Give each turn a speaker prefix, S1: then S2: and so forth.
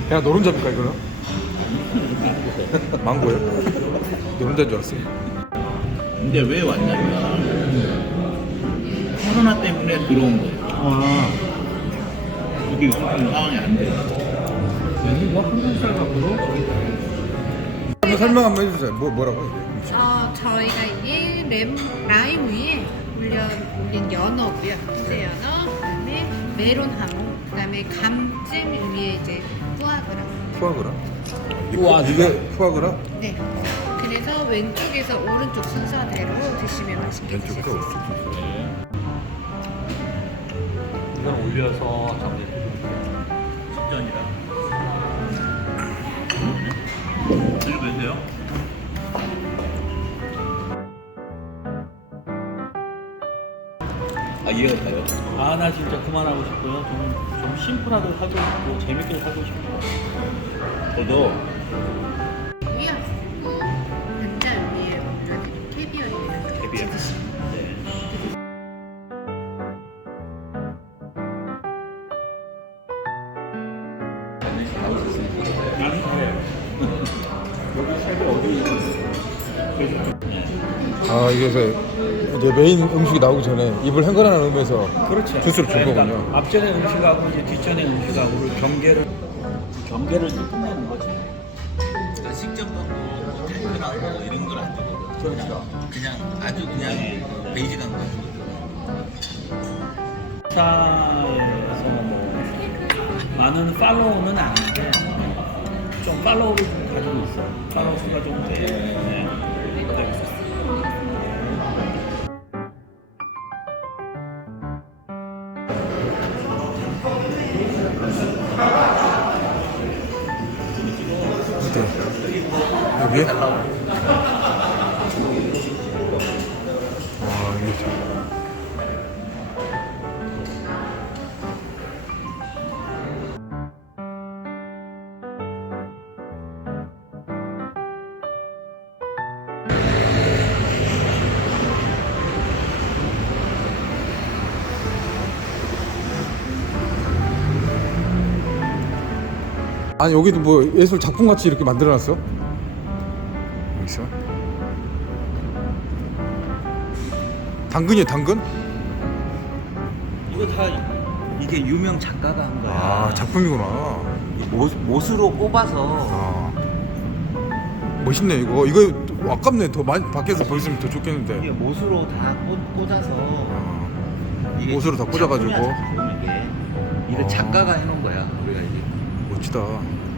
S1: 야 노른자입니까 이거는? 망고요? 노른자인 줄 알았어요.
S2: 근데 왜 왔냐면 코로나 때문에 들어온 거예요.
S1: 아
S2: 여기 있었던 상황이 안 돼요.
S1: 뭐 한국 살 밖으로? 한번 설명 한번 해주세요. 뭐라고 이게?
S3: 저희가 이게 라임 위에 올린 연어고요. 수제 연어, 그다음에 메론 하모, 그다음에 감찜 위에 이제 푸아그라.
S1: 푸아그라?
S2: 푸아그라.
S1: 이게 푸아그라?
S3: 네. 그래서 왼쪽에서 오른쪽 순서대로 드시면 맛있게 드실 수
S1: 왼쪽에서
S3: 있어요.
S1: 오른쪽.
S4: 이건 올려서 정리해드릴게요.
S2: 직전이라. 들고 계세요? 아 이해가 가요?
S4: 아, 나 진짜 그만하고 싶고요. 좀 심플하게 살고 싶고, 재밌게 살고 싶고.
S2: 저도
S3: 고요. 간장 위에 올려드린 캐비어예요.
S2: 캐비어.
S3: 드시면.
S4: 네. 나는 잘해요.
S1: 아 이게 이제 메인 음식이 나오기 전에 입을 헹궈라는 의미에서
S4: 그렇죠.
S1: 주스를 준
S4: 그러니까
S1: 거군요.
S4: 앞전의 음식하고 이제 뒷전의 음식하고를 경계를 이제 끝내는 거지.
S2: 그러니까 식전하고 뭐 달큰하고 뭐 이런 걸 안 주고 그냥 아주 그냥 베이직한 거 주고.
S4: 사에서 뭐 많은 팔로우는 아닌데 좀 팔로우를 좀 가지고 있어. 팔로우 수가 좀 돼. 네.
S1: 여기에? 아 이게 아니 여기도 뭐 예술 작품 같이 이렇게 만들어놨어? 여기서 당근이에요 당근?
S5: 이거 다 이게 유명 작가가 한 거야.
S1: 아 작품이구나.
S5: 이 못으로 꼽아서
S1: 아 멋있네 이거 아깝네. 더 많이 밖에서 보였으면 더
S5: 이게
S1: 좋겠는데.
S5: 못으로 다 꽂아서
S1: 아,
S5: 이게
S1: 못으로 다 꽂아가지고.
S5: 작품이야, 작품 이게
S1: 어.
S5: 작가가 해놓은 거야. 우리가 이게
S1: 멋지다.